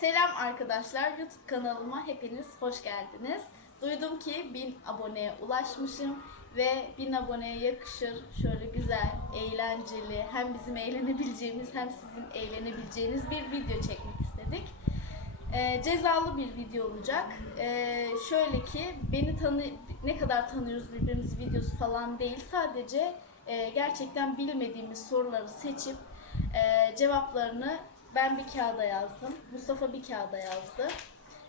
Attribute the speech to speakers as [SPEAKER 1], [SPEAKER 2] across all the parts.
[SPEAKER 1] Selam arkadaşlar, YouTube kanalıma hepiniz hoş geldiniz. Duydum ki 1000 aboneye ulaşmışım ve 1000 aboneye yakışır şöyle güzel, eğlenceli, hem bizim eğlenebileceğimiz hem sizin eğlenebileceğiniz bir video çekmek istedik. Ee, cezalı bir video olacak. Ee, şöyle ki beni tanı ne kadar tanıyoruz birbirimizi videosu falan değil. Sadece e, gerçekten bilmediğimiz soruları seçip e, cevaplarını ben bir kağıda yazdım. Mustafa bir kağıda yazdı.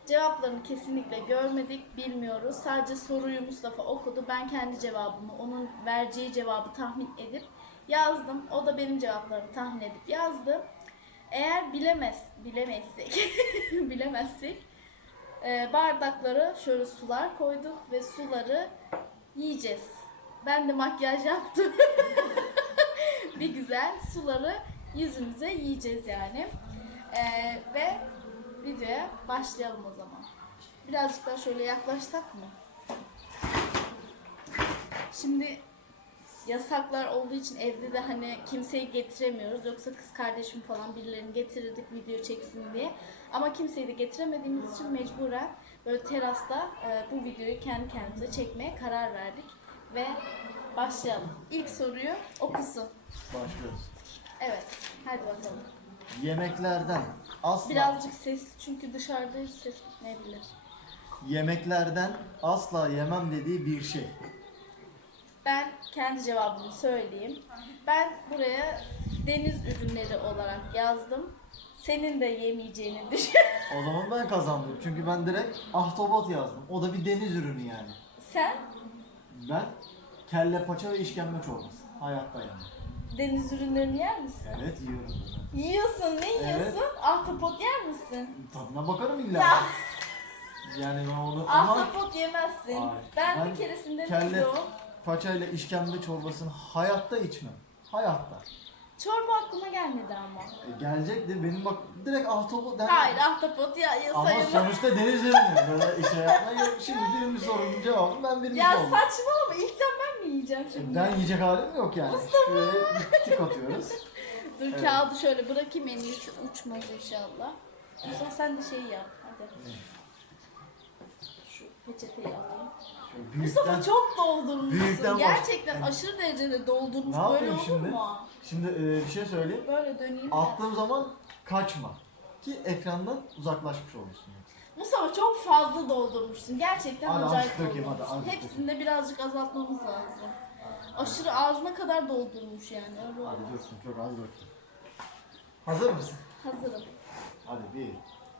[SPEAKER 1] Cevaplarını kesinlikle görmedik, bilmiyoruz. Sadece soruyu Mustafa okudu. Ben kendi cevabımı, onun vereceği cevabı tahmin edip yazdım. O da benim cevaplarımı tahmin edip yazdı. Eğer bilemez, bilemezsek, bilemezsek e, bardaklara şöyle sular koyduk ve suları yiyeceğiz. Ben de makyaj yaptım. bir güzel suları yüzümüze yiyeceğiz yani. E, ve videoya başlayalım o zaman. Birazcık daha şöyle yaklaşsak mı? Şimdi yasaklar olduğu için evde de hani kimseyi getiremiyoruz. Yoksa kız kardeşim falan birilerini getirirdik video çeksin diye. Ama kimseyi de getiremediğimiz için mecburen böyle terasta e, bu videoyu kendi kendimize çekmeye karar verdik. Ve başlayalım. İlk soruyu okusun.
[SPEAKER 2] Başlıyoruz.
[SPEAKER 1] Evet, hadi bakalım.
[SPEAKER 2] Yemeklerden asla
[SPEAKER 1] Birazcık ses çünkü dışarıda ses gitmeyebilir.
[SPEAKER 2] yemeklerden asla yemem dediği bir şey.
[SPEAKER 1] Ben kendi cevabımı söyleyeyim. Ben buraya deniz ürünleri olarak yazdım. Senin de yemeyeceğini düşün.
[SPEAKER 2] O zaman ben kazandım. Çünkü ben direkt ahtapot yazdım. O da bir deniz ürünü yani.
[SPEAKER 1] Sen
[SPEAKER 2] Ben kelle paça ve işkembe çorbası. Hayatta yani.
[SPEAKER 1] Deniz ürünlerini yer misin?
[SPEAKER 2] Evet yiyorum.
[SPEAKER 1] Yiyorsun, ne yiyorsun? Ahtapot yer misin?
[SPEAKER 2] Tadına bakarım illa.
[SPEAKER 1] Ya.
[SPEAKER 2] Yani ben onu ama
[SPEAKER 1] Ahtapot yemezsin.
[SPEAKER 2] Hayır.
[SPEAKER 1] Ben,
[SPEAKER 2] Ben
[SPEAKER 1] bir keresinde
[SPEAKER 2] kelle
[SPEAKER 1] video,
[SPEAKER 2] paça ile işkembe çorbasını hayatta içmem. Hayatta.
[SPEAKER 1] Çorba aklıma gelmedi ama.
[SPEAKER 2] E, gelecekti benim bak direkt ahtapot der.
[SPEAKER 1] Hayır, ahtapot ya, ya
[SPEAKER 2] Ama
[SPEAKER 1] sayılır.
[SPEAKER 2] sonuçta deniz ürünü. Böyle şey yapma yok. Şimdi birinci sorunun cevabı ben birinci
[SPEAKER 1] Ya
[SPEAKER 2] oldum.
[SPEAKER 1] saçmalama, ilkten ben mi yiyeceğim şimdi?
[SPEAKER 2] Ben yiyecek halim yok yani. Şöyle bir tik atıyoruz.
[SPEAKER 1] Dur
[SPEAKER 2] Evet.
[SPEAKER 1] kağıdı şöyle bırakayım en iyisi uçmaz inşallah. Mustafa sen de şeyi yap hadi. Peçeteyi alayım.
[SPEAKER 2] Şöyle
[SPEAKER 1] Mustafa çok doldurmuşsun.
[SPEAKER 2] büyükten baş-
[SPEAKER 1] Gerçekten aşırı derecede doldurmuş.
[SPEAKER 2] Ne
[SPEAKER 1] Böyle
[SPEAKER 2] yapayım
[SPEAKER 1] olur
[SPEAKER 2] şimdi?
[SPEAKER 1] mu?
[SPEAKER 2] Şimdi e, bir şey söyleyeyim.
[SPEAKER 1] Böyle döneyim. ya.
[SPEAKER 2] Attığım zaman kaçma. Ki ekrandan uzaklaşmış olursun.
[SPEAKER 1] Mustafa çok fazla doldurmuşsun. Gerçekten
[SPEAKER 2] Hadi
[SPEAKER 1] acayip
[SPEAKER 2] azıcık dökeyim, hadi
[SPEAKER 1] doldurmuşsun.
[SPEAKER 2] azıcık
[SPEAKER 1] Hepsinde birazcık azaltmamız lazım. Aşırı ağzına kadar doldurmuş yani. Öyle
[SPEAKER 2] Hadi
[SPEAKER 1] olmaz.
[SPEAKER 2] döktüm çok az döktüm. Hazır mısın?
[SPEAKER 1] Hazırım.
[SPEAKER 2] Hadi bir,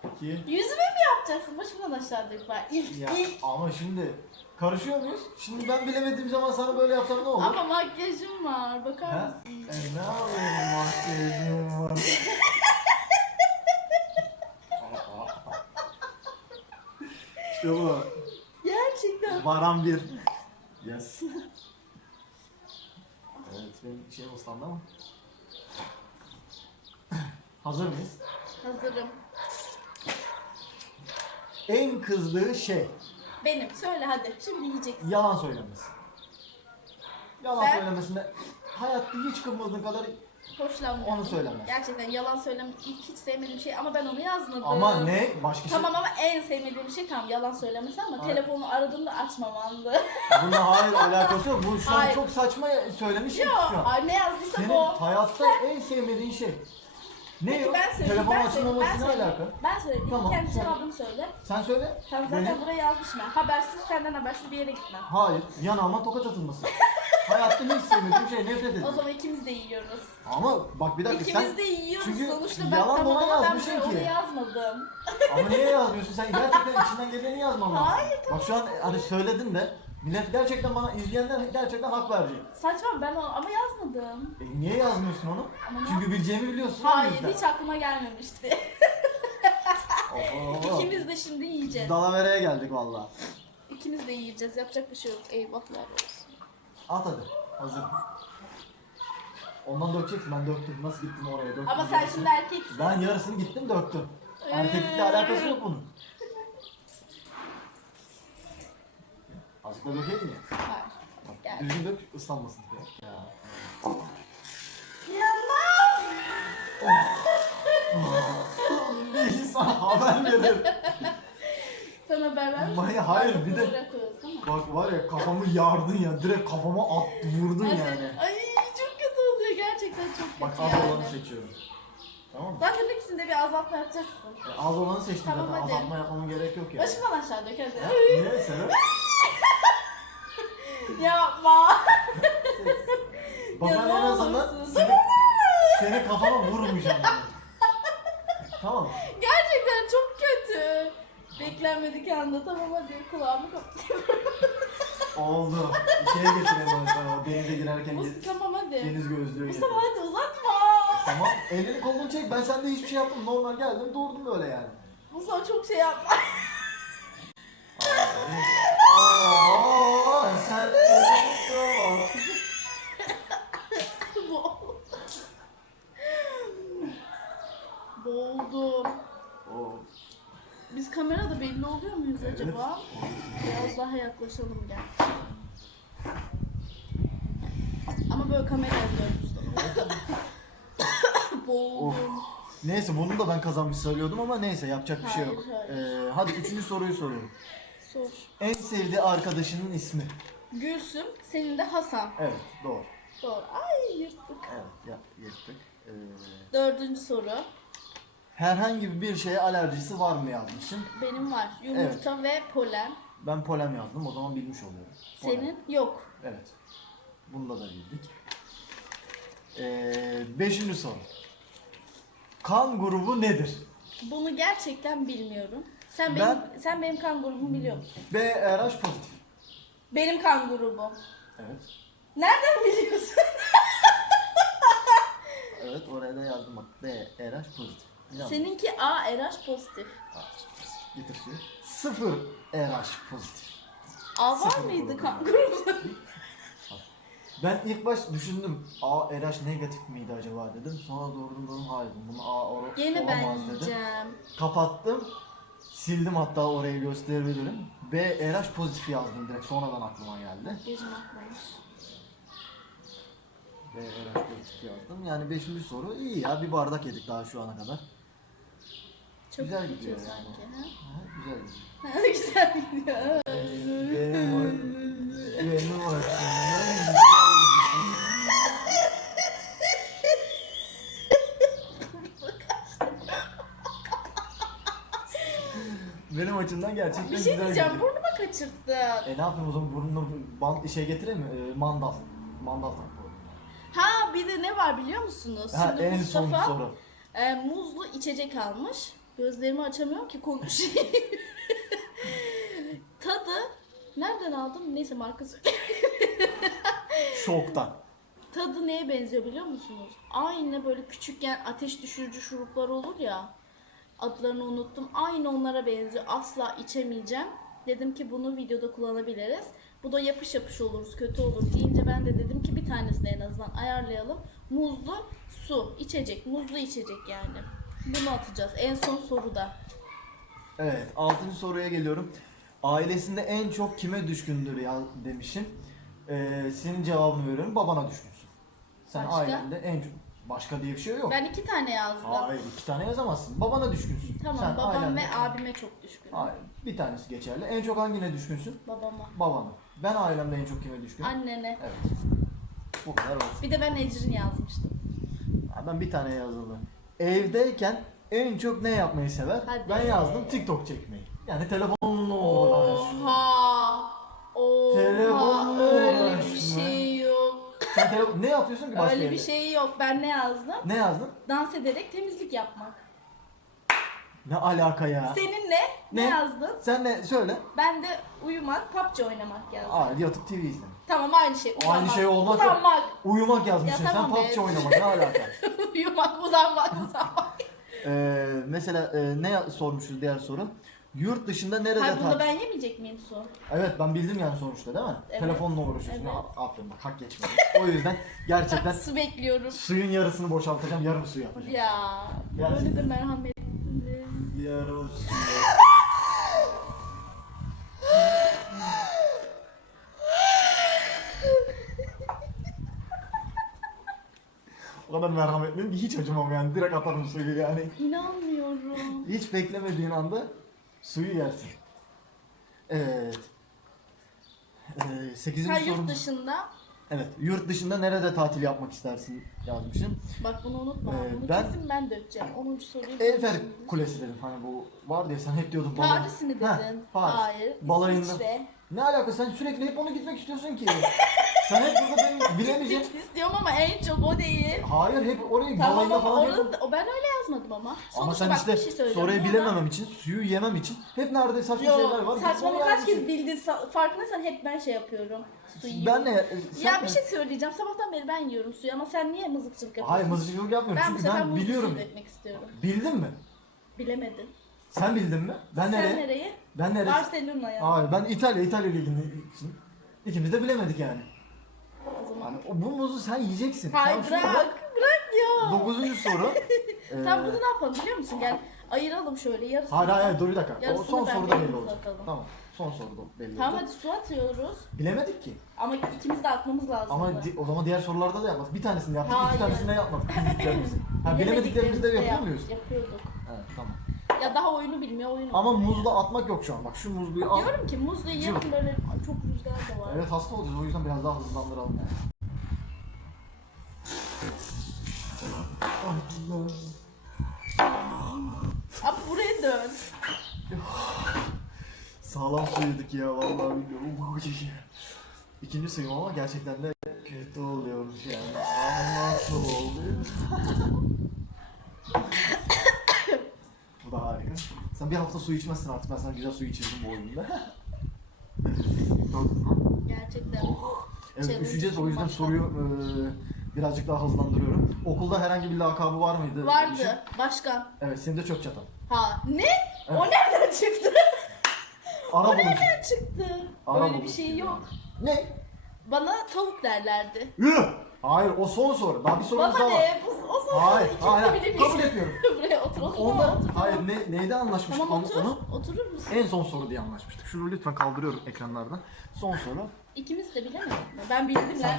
[SPEAKER 2] iki.
[SPEAKER 1] Yüzüme mi yapacaksın? Başımdan aşağı dök var. İlk,
[SPEAKER 2] Ya,
[SPEAKER 1] ilk.
[SPEAKER 2] ama şimdi karışıyor muyuz? Şimdi ben bilemediğim zaman sana böyle yapsam ne olur?
[SPEAKER 1] Ama makyajım var. Bakar
[SPEAKER 2] Ha?
[SPEAKER 1] mısın?
[SPEAKER 2] E, ne yapayım makyajım var. işte bu.
[SPEAKER 1] Gerçekten.
[SPEAKER 2] Varan bir. Yes. Evet benim şeyim ıslandı ama. Hazır mıyız?
[SPEAKER 1] Hazırım.
[SPEAKER 2] En kızdığı şey
[SPEAKER 1] Benim. Söyle hadi. Şimdi yiyeceksin.
[SPEAKER 2] yalan söylemesi. Yalan
[SPEAKER 1] Ben-
[SPEAKER 2] söylemesinde hayatta hiç kırmadığın kadar
[SPEAKER 1] Hoşlanmıyorum.
[SPEAKER 2] Onu söyleme.
[SPEAKER 1] Gerçekten yalan söylemek ilk hiç sevmediğim şey ama ben onu yazmadım.
[SPEAKER 2] ama ne başka şey.
[SPEAKER 1] Tamam ama en sevmediğim şey tam yalan söylemesi ama
[SPEAKER 2] Hayır.
[SPEAKER 1] telefonu aradığımda açmamandı.
[SPEAKER 2] Bununla hayır alakası yok. Bu şu an
[SPEAKER 1] Hayır.
[SPEAKER 2] çok saçma söylemiş
[SPEAKER 1] Yok.
[SPEAKER 2] şu an.
[SPEAKER 1] Ay ne yazdıysa
[SPEAKER 2] Senin
[SPEAKER 1] bu.
[SPEAKER 2] hayatta en sevmediğin şey. Ne
[SPEAKER 1] Peki
[SPEAKER 2] yok?
[SPEAKER 1] ben söyleyeyim.
[SPEAKER 2] Telefon
[SPEAKER 1] ben söyleyeyim.
[SPEAKER 2] açılmaması
[SPEAKER 1] Ben
[SPEAKER 2] ne
[SPEAKER 1] söyleyeyim.
[SPEAKER 2] alaka?
[SPEAKER 1] Ben söyleyeyim.
[SPEAKER 2] Tamam,
[SPEAKER 1] Kendi
[SPEAKER 2] söyle.
[SPEAKER 1] cevabını söyle.
[SPEAKER 2] Sen söyle.
[SPEAKER 1] Tamam zaten
[SPEAKER 2] Benim-
[SPEAKER 1] buraya yazmışım ben. Habersiz senden habersiz bir yere gitmem.
[SPEAKER 2] Hayır. Yanağıma tokat atılması. Hayatta hiç sevmediğim şey nefret
[SPEAKER 1] O
[SPEAKER 2] ediyorum.
[SPEAKER 1] zaman ikimiz de yiyoruz.
[SPEAKER 2] Ama bak bir dakika
[SPEAKER 1] İkimiz
[SPEAKER 2] sen...
[SPEAKER 1] de yiyoruz
[SPEAKER 2] Çünkü
[SPEAKER 1] sonuçta ben
[SPEAKER 2] yalan
[SPEAKER 1] tamam ben
[SPEAKER 2] yazmışsın
[SPEAKER 1] buraya onu
[SPEAKER 2] ki.
[SPEAKER 1] yazmadım.
[SPEAKER 2] Ama niye yazmıyorsun? Sen gerçekten içinden geleni yazman lazım.
[SPEAKER 1] Hayır,
[SPEAKER 2] Bak şu an hani söyledin de millet gerçekten bana izleyenler gerçekten hak verecek.
[SPEAKER 1] Saçma ben onu ama yazmadım.
[SPEAKER 2] E niye yazmıyorsun onu?
[SPEAKER 1] Ama ne
[SPEAKER 2] Çünkü bileceğimi biliyorsun o
[SPEAKER 1] Hayır
[SPEAKER 2] yüzden.
[SPEAKER 1] hiç aklıma gelmemişti.
[SPEAKER 2] Oo.
[SPEAKER 1] İkimiz de şimdi yiyeceğiz.
[SPEAKER 2] Dalavereye geldik valla.
[SPEAKER 1] İkimiz de yiyeceğiz. Yapacak bir şey yok. Eyvahlar olsun.
[SPEAKER 2] At hadi. Hazır. Ondan dökeceksin. Ben döktüm. Nasıl gittim oraya döktüm.
[SPEAKER 1] Ama sen şimdi erkeksin.
[SPEAKER 2] Ben yarısını gittim döktüm.
[SPEAKER 1] Ee.
[SPEAKER 2] Erkeklikle alakası yok bunun. Da dökelim mi?
[SPEAKER 1] Hayır. Gel.
[SPEAKER 2] Düzgün dök ıslanmasın diye. Ya. Bir insan Haber verir.
[SPEAKER 1] Sana.
[SPEAKER 2] Maya, hayır,
[SPEAKER 1] Arka
[SPEAKER 2] bir de-? Bak var ya kafamı yardın ya. Direkt kafama at vurdun yani.
[SPEAKER 1] Ay çok kötü oluyor gerçekten çok kötü
[SPEAKER 2] Bak az
[SPEAKER 1] yani.
[SPEAKER 2] olanı seçiyorum. Tamam mı?
[SPEAKER 1] Zaten ikisinde bir azaltma yapacaksın.
[SPEAKER 2] E, az olanı seçtim
[SPEAKER 1] Tamam,
[SPEAKER 2] zaten.
[SPEAKER 1] hadi.
[SPEAKER 2] Azaltma yapmama gerek yok ya.
[SPEAKER 1] Başımdan aşağı dök hadi.
[SPEAKER 2] Niye sebep?
[SPEAKER 1] Yapma. Ne
[SPEAKER 2] en azından
[SPEAKER 1] olursun.
[SPEAKER 2] seni, seni kafama vurmayacağım. yani. tamam.
[SPEAKER 1] Gerçekten çok kötü. Beklenmedik anda tamam hadi kulağımı kapatıyorum.
[SPEAKER 2] Oldu. Şeye getirelim sana. Denize girerken
[SPEAKER 1] Mustafa
[SPEAKER 2] ge-
[SPEAKER 1] tamam hadi.
[SPEAKER 2] deniz gözlüğü
[SPEAKER 1] Mustafa
[SPEAKER 2] getir.
[SPEAKER 1] hadi uzatma.
[SPEAKER 2] Tamam. Elini kolunu çek. Ben sende hiçbir şey yapmadım. Normal geldim. Doğurdum böyle yani.
[SPEAKER 1] Mustafa çok şey yapma.
[SPEAKER 2] Aa, sen
[SPEAKER 1] Boğuldum. Boğuldum.
[SPEAKER 2] Oo.
[SPEAKER 1] Biz kamerada belli oluyor muyuz acaba? Biraz daha yaklaşalım gel. Ama böyle kameraya dön Mustafa. Boğuldum.
[SPEAKER 2] Neyse bunu da ben kazanmış söylüyordum ama neyse yapacak bir şey yok.
[SPEAKER 1] Hayır, hayır.
[SPEAKER 2] Ee, hadi üçüncü soruyu soruyorum.
[SPEAKER 1] Sor.
[SPEAKER 2] En sevdiği arkadaşının ismi.
[SPEAKER 1] Gülsüm, senin de Hasan.
[SPEAKER 2] Evet doğru.
[SPEAKER 1] Doğru. Ay yırttık.
[SPEAKER 2] Evet ya, yırttık. Ee,
[SPEAKER 1] Dördüncü soru.
[SPEAKER 2] Herhangi bir şeye alerjisi var mı yazmışım.
[SPEAKER 1] Benim var. Yumurta ve polen.
[SPEAKER 2] Ben polem yazdım o zaman bilmiş oluyorum. Polem.
[SPEAKER 1] Senin yok.
[SPEAKER 2] Evet. Bunda da bildik. Ee, beşinci soru. Kan grubu nedir?
[SPEAKER 1] Bunu gerçekten bilmiyorum. Sen
[SPEAKER 2] Ben-
[SPEAKER 1] benim sen benim kan grubumu biliyor musun?
[SPEAKER 2] B, RH pozitif.
[SPEAKER 1] Benim kan grubum.
[SPEAKER 2] Evet.
[SPEAKER 1] Nereden biliyorsun?
[SPEAKER 2] Evet oraya da yazdım bak. B, RH pozitif.
[SPEAKER 1] Seninki A RH pozitif.
[SPEAKER 2] Getir suyu. Sıfır RH pozitif.
[SPEAKER 1] A var
[SPEAKER 2] Sıfır
[SPEAKER 1] mıydı
[SPEAKER 2] grubu.
[SPEAKER 1] kan grubu?
[SPEAKER 2] Ben ilk baş düşündüm. A, RH negatif miydi acaba dedim. Sonra doğrudum dedim hayır. Bunu A or-
[SPEAKER 1] Yine ben
[SPEAKER 2] olamaz dedim.
[SPEAKER 1] yiyeceğim.
[SPEAKER 2] Kapattım. Sildim hatta orayı gösterebilirim. B, RH pozitif yazdım direkt sonradan aklıma geldi.
[SPEAKER 1] Gözüm atmamış.
[SPEAKER 2] B, RH pozitif yazdım. Yani beşinci soru iyi ya bir bardak yedik daha şu ana kadar.
[SPEAKER 1] Çok
[SPEAKER 2] Güzel gidiyor
[SPEAKER 1] sanki. Ha?
[SPEAKER 2] Ha, güzel gidiyor.
[SPEAKER 1] Ha, Güzel gidiyor.
[SPEAKER 2] Benim var. Benim. Benim açımdan gerçekten
[SPEAKER 1] Bir
[SPEAKER 2] güzel
[SPEAKER 1] şey diyeceğim
[SPEAKER 2] gidiyor.
[SPEAKER 1] burnuma kaçırttı.
[SPEAKER 2] E ne yapayım o zaman burnuna bant şey getireyim mi? E, mandal. Mandal tak.
[SPEAKER 1] Ha bir de ne var biliyor musunuz?
[SPEAKER 2] Ha
[SPEAKER 1] Şimdi
[SPEAKER 2] en son
[SPEAKER 1] Mustafa
[SPEAKER 2] soru.
[SPEAKER 1] e, muzlu içecek almış. Gözlerimi açamıyorum ki konuşayım. Tadı nereden aldım? Neyse markası.
[SPEAKER 2] Şoktan.
[SPEAKER 1] Tadı neye benziyor biliyor musunuz? Aynı böyle küçükken ateş düşürücü şuruplar olur ya. Adlarını unuttum. Aynı onlara benziyor. Asla içemeyeceğim. Dedim ki bunu videoda kullanabiliriz. Bu da yapış yapış oluruz, kötü olur deyince ben de dedim ki bir tanesini en azından ayarlayalım. Muzlu su, içecek, muzlu içecek yani. Bunu atacağız en son soruda.
[SPEAKER 2] Evet, altıncı soruya geliyorum. Ailesinde en çok kime düşkündür ya demişim. Ee, senin cevabını veriyorum. Babana düşkünsün. Sen
[SPEAKER 1] Başka?
[SPEAKER 2] ailende en çok... Başka diye bir şey yok.
[SPEAKER 1] Ben iki tane yazdım.
[SPEAKER 2] Hayır, iki tane yazamazsın. Babana düşkünsün.
[SPEAKER 1] Tamam
[SPEAKER 2] Sen
[SPEAKER 1] babam
[SPEAKER 2] ailende-
[SPEAKER 1] ve abime çok düşkünüm.
[SPEAKER 2] Hayır, bir tanesi geçerli. En çok hangine düşkünsün?
[SPEAKER 1] Babama.
[SPEAKER 2] Babana. Ben ailemde en çok kime düşkünüm?
[SPEAKER 1] Annene.
[SPEAKER 2] Evet. Bu kadar olsun.
[SPEAKER 1] Bir de ben Ecrin yazmıştım.
[SPEAKER 2] Ha, Ben bir tane yazıldı. Evdeyken en çok ne yapmayı sever?
[SPEAKER 1] Hadi.
[SPEAKER 2] Ben yazdım TikTok çekmeyi. Yani telefonla uğraşmayı.
[SPEAKER 1] Oha. Oha.
[SPEAKER 2] Telefonla
[SPEAKER 1] öyle bir
[SPEAKER 2] uğraşma.
[SPEAKER 1] şey yok.
[SPEAKER 2] Sen telefon ne yapıyorsun ki başka
[SPEAKER 1] Öyle
[SPEAKER 2] evde?
[SPEAKER 1] bir şey yok. Ben ne yazdım?
[SPEAKER 2] Ne yazdın?
[SPEAKER 1] Dans ederek temizlik yapmak.
[SPEAKER 2] Ne alaka ya?
[SPEAKER 1] Senin ne? Ne,
[SPEAKER 2] Ne?
[SPEAKER 1] yazdın?
[SPEAKER 2] Sen ne söyle?
[SPEAKER 1] Ben de uyumak, PUBG oynamak yazdım.
[SPEAKER 2] Aa yatıp TV izlemek.
[SPEAKER 1] Tamam aynı şey. Uzanmak.
[SPEAKER 2] Aynı şey olmaz.
[SPEAKER 1] Uzanmak.
[SPEAKER 2] Uyumak yazmışsın
[SPEAKER 1] Ya
[SPEAKER 2] sen
[SPEAKER 1] tamam be.
[SPEAKER 2] PUBG oynamak ne alaka?
[SPEAKER 1] uyumak, uzanmak, uzanmak.
[SPEAKER 2] Ee, mesela e, ne sormuşuz diğer soru? Yurt dışında nerede
[SPEAKER 1] Hayır bunu
[SPEAKER 2] tatil?
[SPEAKER 1] ben yemeyecek miyim su?
[SPEAKER 2] Evet ben bildim yani sonuçta değil mi?
[SPEAKER 1] Evet.
[SPEAKER 2] Telefonla uğraşıyorsun.
[SPEAKER 1] Evet.
[SPEAKER 2] A- Aferin bak hak geçmedi. O yüzden gerçekten
[SPEAKER 1] Su bekliyorum.
[SPEAKER 2] suyun yarısını boşaltacağım yarım su yapacağım.
[SPEAKER 1] Ya.
[SPEAKER 2] Gerçekten.
[SPEAKER 1] Böyle de merhametli.
[SPEAKER 2] Yarım su. Kadar merhametliyim ki hiç acımam yani. Direkt atarım suyu yani.
[SPEAKER 1] İnanmıyorum.
[SPEAKER 2] Hiç beklemediğin anda suyu yersin. Evet. Ee, 8.
[SPEAKER 1] Sen
[SPEAKER 2] sorum.
[SPEAKER 1] yurt dışında
[SPEAKER 2] Evet. Yurt dışında nerede tatil yapmak istersin yazmışım.
[SPEAKER 1] bak bunu unutma.
[SPEAKER 2] Ee,
[SPEAKER 1] bunu
[SPEAKER 2] ben-
[SPEAKER 1] kesin ben dökeceğim. 10. soruyu
[SPEAKER 2] Eiffel. Kulesi dedim. Hani bu var diye sen hep diyordun.
[SPEAKER 1] Paris'i mi dedin?
[SPEAKER 2] Heh, Paris.
[SPEAKER 1] Hayır.
[SPEAKER 2] Balayında.
[SPEAKER 1] İsviçre.
[SPEAKER 2] Ne alaka sen sürekli hep onu gitmek istiyorsun ki. sen hep burada benim bilemeyeceğim.
[SPEAKER 1] İstiyorum ama en çok o değil.
[SPEAKER 2] Hayır hep oraya
[SPEAKER 1] Tamam ama
[SPEAKER 2] falan
[SPEAKER 1] orada, o ben öyle yazmadım ama.
[SPEAKER 2] Ama
[SPEAKER 1] Sonuçta
[SPEAKER 2] sen
[SPEAKER 1] bak
[SPEAKER 2] işte
[SPEAKER 1] bir şey söyleyeceğim.
[SPEAKER 2] soruyu
[SPEAKER 1] Burada-
[SPEAKER 2] bilememem için, suyu yemem için hep nerede saçma şeyler var.
[SPEAKER 1] Yo, saçmalama
[SPEAKER 2] oraya
[SPEAKER 1] kaç
[SPEAKER 2] yazmışsın.
[SPEAKER 1] kez bildin sa- farkındaysan hep ben şey yapıyorum. Suyu
[SPEAKER 2] Ben ne?
[SPEAKER 1] Ya
[SPEAKER 2] sen-
[SPEAKER 1] bir şey söyleyeceğim. Sabahtan beri ben yiyorum suyu ama sen niye mızıkçılık yapıyorsun?
[SPEAKER 2] Hayır mızıkçılık yapmıyorum
[SPEAKER 1] Ben bu
[SPEAKER 2] çünkü
[SPEAKER 1] sefer
[SPEAKER 2] ben biliyorum.
[SPEAKER 1] dökmek istiyorum.
[SPEAKER 2] Bildin mi?
[SPEAKER 1] Bilemedin.
[SPEAKER 2] Sen bildin mi? Ben
[SPEAKER 1] Sen
[SPEAKER 2] nereye?
[SPEAKER 1] nereye?
[SPEAKER 2] Ben nereye?
[SPEAKER 1] Barcelona ya.
[SPEAKER 2] Hayır ben İtalya, İtalya liginde için. İkimiz de bilemedik yani.
[SPEAKER 1] O zaman.
[SPEAKER 2] Hani o, bu muzu sen yiyeceksin.
[SPEAKER 1] Hayır
[SPEAKER 2] Sen
[SPEAKER 1] bırak. Bırak ya.
[SPEAKER 2] Dokuzuncu soru. Ee,
[SPEAKER 1] Tamam bunu ne yapalım biliyor musun? Gel ayıralım şöyle yarısını.
[SPEAKER 2] Hayır hayır dur bir dakika. O son soruda belli olacak.
[SPEAKER 1] uzatalım.
[SPEAKER 2] Tamam. Son soruda belli
[SPEAKER 1] Tamam
[SPEAKER 2] olacak.
[SPEAKER 1] hadi su atıyoruz.
[SPEAKER 2] Bilemedik ki.
[SPEAKER 1] Ama ikimiz de atmamız lazım.
[SPEAKER 2] Ama di- o zaman diğer sorularda da yapmadık. Bir tanesini yaptık,
[SPEAKER 1] Hayır.
[SPEAKER 2] iki tanesini de yapmadık. Bildiklerimizi. ha bilemediklerimizi de yapıyor muyuz?
[SPEAKER 1] Yapıyorduk.
[SPEAKER 2] Evet tamam.
[SPEAKER 1] Ya daha oyunu bilmiyor oyunu.
[SPEAKER 2] Ama muzla atmak yok şu an. Bak şu muzluyu al.
[SPEAKER 1] Diyorum ki muzla yiyelim böyle çok rüzgar da var.
[SPEAKER 2] Evet hasta olacağız o yüzden biraz daha hızlandıralım yani.
[SPEAKER 1] Abi buraya dön.
[SPEAKER 2] Sağlam suyuduk ya vallahi bilmiyorum. İkinci suyum ama gerçekten de kötü oluyormuş yani. Ama nasıl oluyor? Bu da harika. Sen bir hafta su içmezsin artık. Ben sana güzel su içirdim bu oyunda.
[SPEAKER 1] Gerçekten bu
[SPEAKER 2] Evet üşüyeceğiz o yüzden soruyu eee, birazcık daha hızlandırıyorum. Okulda herhangi bir lakabı var mıydı? demişim.
[SPEAKER 1] vardı. Başkan.
[SPEAKER 2] Evet senin de çok çatan.
[SPEAKER 1] Ha ne? O
[SPEAKER 2] Evet.
[SPEAKER 1] nereden çıktı?
[SPEAKER 2] Ara
[SPEAKER 1] o
[SPEAKER 2] bulucu.
[SPEAKER 1] nereden çıktı?
[SPEAKER 2] Ara
[SPEAKER 1] Böyle bir
[SPEAKER 2] bulucu.
[SPEAKER 1] şey yok.
[SPEAKER 2] Ne?
[SPEAKER 1] Bana tavuk derlerdi.
[SPEAKER 2] Yürü. Hayır o son soru. Daha bir sorumuz daha var.
[SPEAKER 1] ne? Bu, o zaman
[SPEAKER 2] Hayır, hayır, hayır. Kabul etmiyorum.
[SPEAKER 1] Buraya otur otur.
[SPEAKER 2] Onda,
[SPEAKER 1] otur.
[SPEAKER 2] hayır ne, neyde anlaşmıştık
[SPEAKER 1] Tamam
[SPEAKER 2] onu,
[SPEAKER 1] otur.
[SPEAKER 2] onu?
[SPEAKER 1] Oturur musun?
[SPEAKER 2] En son soru diye anlaşmıştık. Şunu lütfen kaldırıyorum ekranlardan. Son soru.
[SPEAKER 1] İkimiz de bilemedik mi? Ben bildim lan.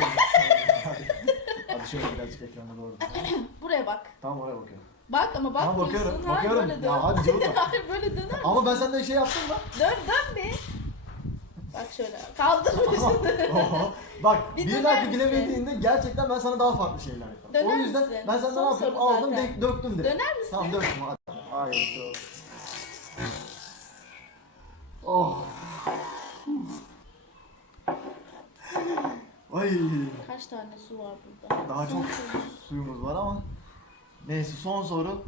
[SPEAKER 2] Hadi. Şöyle birazcık ekrana doğru.
[SPEAKER 1] Buraya bak.
[SPEAKER 2] Tamam oraya bakıyorum.
[SPEAKER 1] Bak ama
[SPEAKER 2] Tamam,
[SPEAKER 1] bakmıyorsun.
[SPEAKER 2] bakıyorum,
[SPEAKER 1] Hayır
[SPEAKER 2] bakıyorum.
[SPEAKER 1] böyle dön.
[SPEAKER 2] Ya hadi cıvıtma.
[SPEAKER 1] Hayır böyle döner.
[SPEAKER 2] Ama ben senden şey yaptım lan.
[SPEAKER 1] Dön dön bir. Bak şöyle kaldırmışsın.
[SPEAKER 2] Bak
[SPEAKER 1] Bir
[SPEAKER 2] bir,
[SPEAKER 1] döner misin?
[SPEAKER 2] bilemediğinde gerçekten ben sana daha farklı şeyler yaparım.
[SPEAKER 1] Döner
[SPEAKER 2] o yüzden
[SPEAKER 1] misin?
[SPEAKER 2] ben senden
[SPEAKER 1] Son
[SPEAKER 2] ne yapıyorum?
[SPEAKER 1] soru
[SPEAKER 2] Aldım
[SPEAKER 1] zaten.
[SPEAKER 2] dök- döktüm direkt.
[SPEAKER 1] Döner misin?
[SPEAKER 2] Tamam döktüm hadi. Hayır dur. Oh. Ay.
[SPEAKER 1] Kaç tane su var burada?
[SPEAKER 2] Daha
[SPEAKER 1] Son
[SPEAKER 2] çok suyumuz var ama. Neyse son soru.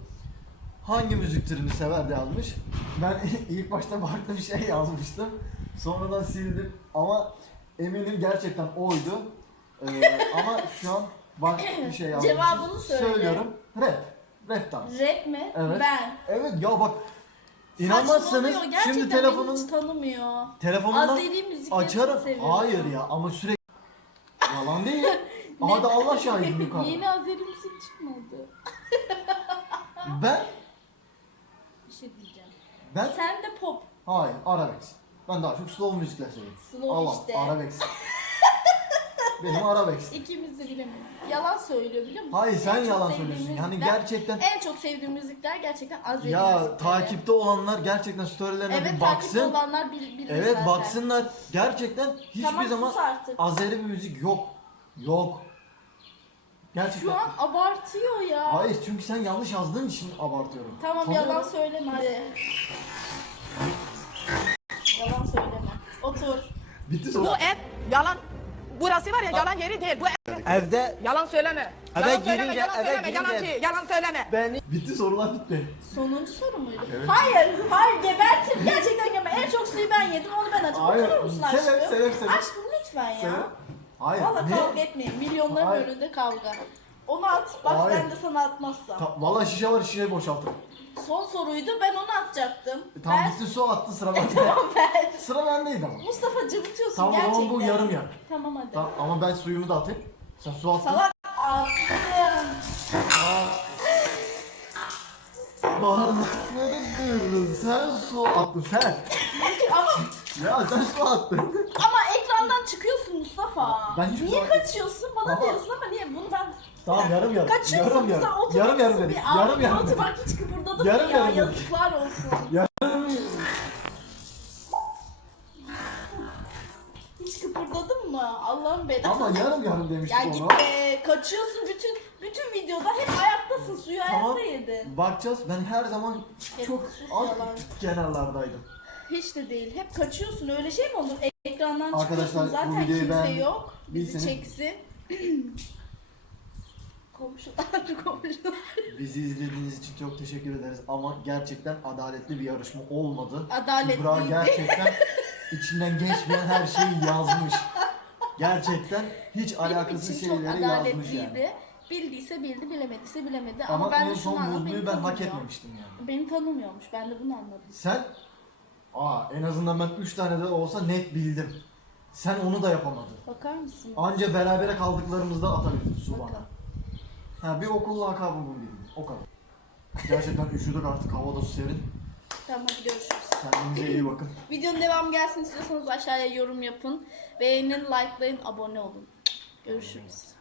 [SPEAKER 2] Hangi müzik türünü sever diye yazmış. Ben ilk başta farklı bir şey yazmıştım. Sonradan sildim ama eminim gerçekten oydu. Ee, ama şu an farklı bir şey yazmışım.
[SPEAKER 1] Cevabını söyle.
[SPEAKER 2] Söylüyorum. Rap. Rap dans.
[SPEAKER 1] Rap mi?
[SPEAKER 2] Evet.
[SPEAKER 1] Ben.
[SPEAKER 2] Evet ya bak inanmazsanız
[SPEAKER 1] Saçmalıyor, gerçekten
[SPEAKER 2] şimdi
[SPEAKER 1] beni
[SPEAKER 2] telefonun
[SPEAKER 1] hiç tanımıyor.
[SPEAKER 2] telefonundan
[SPEAKER 1] Azeri müzikleri
[SPEAKER 2] açarım.
[SPEAKER 1] çok seviyorum.
[SPEAKER 2] Hayır ya ama sürekli yalan değil. Aha da Allah şahidim yukarıda.
[SPEAKER 1] Yeni Azeri müzik çıkmadı.
[SPEAKER 2] Ben
[SPEAKER 1] Bir şey diyeceğim.
[SPEAKER 2] ben
[SPEAKER 1] Sen de pop.
[SPEAKER 2] hayır arabesk. Ben daha çok slow müzikler seviyorum.
[SPEAKER 1] Slow
[SPEAKER 2] Allah
[SPEAKER 1] işte.
[SPEAKER 2] arabesk. Benim arabesk.
[SPEAKER 1] İkimiz de bilemedik. Yalan söylüyor biliyor musun?
[SPEAKER 2] Hayır sen
[SPEAKER 1] En çok
[SPEAKER 2] yalan
[SPEAKER 1] sevdiğim
[SPEAKER 2] söylüyorsun. Yani
[SPEAKER 1] müzikler-
[SPEAKER 2] gerçekten
[SPEAKER 1] En çok sevdiğim müzikler gerçekten Azeri
[SPEAKER 2] ya takipte olanlar gerçekten storylerine
[SPEAKER 1] Evet
[SPEAKER 2] bir
[SPEAKER 1] takipte
[SPEAKER 2] baksın.
[SPEAKER 1] olanlar bil, bilir
[SPEAKER 2] Evet
[SPEAKER 1] zaten.
[SPEAKER 2] baksınlar. Gerçekten hiçbir
[SPEAKER 1] Tamam,
[SPEAKER 2] zaman
[SPEAKER 1] sus artık.
[SPEAKER 2] Azeri bir müzik yok. Yok. Gerçekten.
[SPEAKER 1] Şu an abartıyor ya.
[SPEAKER 2] Hayır çünkü sen yanlış yazdığın için abartıyorum.
[SPEAKER 1] Tamam
[SPEAKER 2] Tanıyorum.
[SPEAKER 1] yalan söyleme hadi. Yalan söyleme. Otur.
[SPEAKER 2] Bitti
[SPEAKER 3] Bu
[SPEAKER 2] soru.
[SPEAKER 3] ev yalan. Burası var ya yalan yeri değil. Bu ev
[SPEAKER 4] Evde
[SPEAKER 3] yalan söyleme.
[SPEAKER 4] Eve
[SPEAKER 3] yalan söyleme,
[SPEAKER 4] girince-
[SPEAKER 3] yalan
[SPEAKER 4] eve
[SPEAKER 3] söyleme,
[SPEAKER 4] girince-
[SPEAKER 3] yalancı, yalan söyleme.
[SPEAKER 4] beni
[SPEAKER 2] Bitti sorular bitti.
[SPEAKER 1] Sonuncu soru muydu?
[SPEAKER 2] Evet.
[SPEAKER 1] Hayır, hayır gebertim. Gerçekten geber. En çok suyu ben yedim, onu ben açtım.
[SPEAKER 2] Hayır,
[SPEAKER 1] Oturur musun
[SPEAKER 2] sebep,
[SPEAKER 1] aşkım?
[SPEAKER 2] sebep, sebep.
[SPEAKER 1] Aşkım lütfen ya.
[SPEAKER 2] Sebep? Hayır.
[SPEAKER 1] Valla kavga etmeyin. Milyonların
[SPEAKER 2] Hayır.
[SPEAKER 1] önünde kavga. Onu at, bak
[SPEAKER 2] Hayır.
[SPEAKER 1] ben de sana atmazsam.
[SPEAKER 2] Ta- Valla şişe var şişeyi boşaltırım.
[SPEAKER 1] Son soruydu, ben onu atacaktım.
[SPEAKER 2] E, Tam
[SPEAKER 1] Ver.
[SPEAKER 2] bitti su attı sıra bende.
[SPEAKER 1] Tamam ver.
[SPEAKER 2] sıra bendeydi ama.
[SPEAKER 1] Mustafa cıvıtıyorsun
[SPEAKER 2] Tamam
[SPEAKER 1] gerçekten.
[SPEAKER 2] zaman bu yarım yer.
[SPEAKER 1] Tamam hadi.
[SPEAKER 2] Tamam, ama ben suyumu da atayım. Sen su attın.
[SPEAKER 1] Salak attım.
[SPEAKER 2] Bağırmakları duyurun. Sen su attın sen.
[SPEAKER 1] ama,
[SPEAKER 2] Ya sen su attın.
[SPEAKER 1] ama ekrandan çıkıyorsun Mustafa.
[SPEAKER 2] Ben hiçbir
[SPEAKER 1] niye kaçıyorsun? Bana
[SPEAKER 2] Ama-
[SPEAKER 1] diyorsun ama niye? Bunu ben
[SPEAKER 2] Tamam yarım yarım.
[SPEAKER 1] Kaçıyorsun
[SPEAKER 2] Yarım
[SPEAKER 1] sen
[SPEAKER 2] yarım.
[SPEAKER 1] otur.
[SPEAKER 2] Yarım yarım dedik. Yarım yarım dedik.
[SPEAKER 1] Bak hiç kıpırdadım
[SPEAKER 2] Yarım
[SPEAKER 1] ya.
[SPEAKER 2] yarım.
[SPEAKER 1] Yazıklar olsun. Hiç kıpırdadın mı? Allah'ım belası.
[SPEAKER 2] Ama yarım yarım demiştik
[SPEAKER 1] Ya
[SPEAKER 2] onu.
[SPEAKER 1] git be. Kaçıyorsun bütün bütün videoda hep ayaktasın. Suyu
[SPEAKER 2] Tamam.
[SPEAKER 1] ayakta yedin.
[SPEAKER 2] Bakacağız. Ben her zaman
[SPEAKER 1] Hep
[SPEAKER 2] çok az kenarlardaydım.
[SPEAKER 1] Hiç de değil. Hep kaçıyorsun. Öyle şey mi olur? Ekrandan
[SPEAKER 2] Arkadaşlar,
[SPEAKER 1] çıkıyorsun. Zaten kimse
[SPEAKER 2] beğen-
[SPEAKER 1] yok. Bizi
[SPEAKER 2] bilseniz-
[SPEAKER 1] çeksin. komşular komşular.
[SPEAKER 2] Bizi izlediğiniz için çok teşekkür ederiz ama gerçekten adaletli bir yarışma olmadı.
[SPEAKER 1] Adaletliydi.
[SPEAKER 2] Kübra gerçekten içinden geçmeyen her şeyi yazmış. Gerçekten hiç
[SPEAKER 1] Benim
[SPEAKER 2] alakasız
[SPEAKER 1] için çok
[SPEAKER 2] şeyleri yazmış
[SPEAKER 1] adaletliydi.
[SPEAKER 2] yani.
[SPEAKER 1] Bildiyse bildi, bilemediyse bilemedi. Ama,
[SPEAKER 2] Ama,
[SPEAKER 1] ben
[SPEAKER 2] en
[SPEAKER 1] de şunu
[SPEAKER 2] son
[SPEAKER 1] anladım.
[SPEAKER 2] ben hak
[SPEAKER 1] tanımıyor.
[SPEAKER 2] etmemiştim yani.
[SPEAKER 1] Beni tanımıyormuş. Ben de bunu anladım.
[SPEAKER 2] Sen Aa en azından ben 3 tane de olsa net bildim. Sen onu da yapamadın.
[SPEAKER 1] Bakar mısın?
[SPEAKER 2] Anca berabere kaldıklarımızda atabildin su bana. Ha bir okul lakabımı bildin. O kadar. Gerçekten üşüdük artık havada su serin.
[SPEAKER 1] Tamam hadi görüşürüz.
[SPEAKER 2] Kendinize iyi bakın.
[SPEAKER 1] Videonun devamı gelsin istiyorsanız aşağıya yorum yapın. Beğenin, likelayın, abone olun. Görüşürüz.